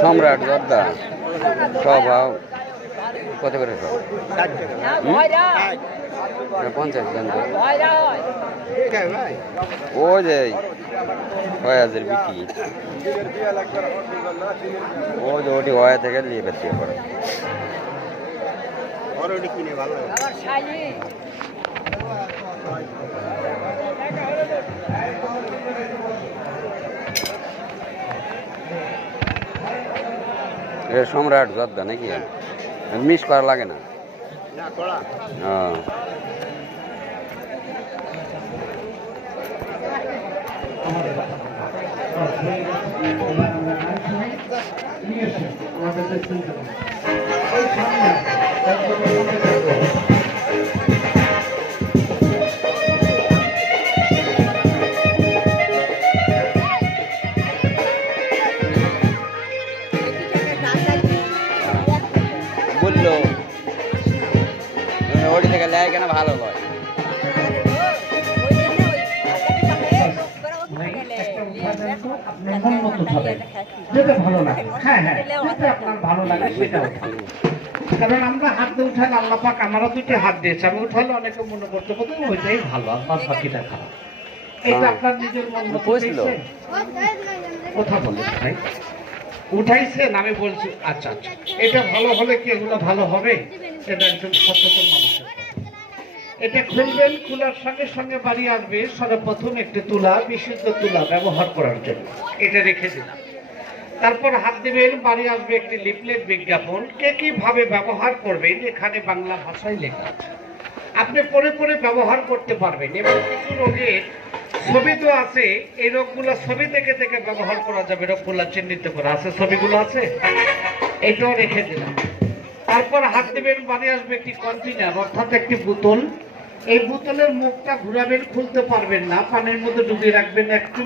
সম্রাট জর্দা স্বভাব কত করে সব 50 জন ও যে 6000 বিক্রি ও যে ওটি ওয়া থেকে নিয়ে বেরিয়ে পড়ে আর ওটি কিনে ভালো লাগে আমার শালি এ সম্রাট জর্দা নাকি মিস করা লাগে না হ্যাঁ বললো ওটি থেকে লেয় কেন ভালো হয় কারণ আমরা হাত দিয়ে উঠালে আল্লাহ পাক আমারও দুইটা হাত দিয়েছে আমি উঠালে অনেকে মনে করতে পারতো ওইটাই ভালো আর বাদ বাকিটা খারাপ এটা আপনার নিজের মন মতো কথা বলেন ভাই উঠাইছেন আমি বলছি আচ্ছা আচ্ছা এটা ভালো হলে কি এগুলো ভালো হবে এটা একজন সচেতন মানুষের এটা খুলবেন খোলার সঙ্গে সঙ্গে বাড়ি আসবে সর্বপ্রথম একটি তুলা বিশুদ্ধ তুলা ব্যবহার করার জন্য এটা রেখে দিলাম তারপর হাত দিবেন বাড়ি আসবে একটি লিফলেট বিজ্ঞাপন কে কিভাবে ব্যবহার করবেন এখানে বাংলা ভাষায় লেখা আছে আপনি পরে পরে ব্যবহার করতে পারবেন এবং কিছু রোগের ছবি তো আছে এই রোগগুলো ছবি দেখে দেখে ব্যবহার করা যাবে রোগগুলো চিহ্নিত করা আছে ছবিগুলো আছে এটাও রেখে দিলাম তারপর হাত দিবেন বাড়ি আসবে একটি কন্টেনার অর্থাৎ একটি বোতল এই বোতলের মুখটা ঘুরাবেন খুলতে পারবেন না পানির মধ্যে ডুবিয়ে রাখবেন একটু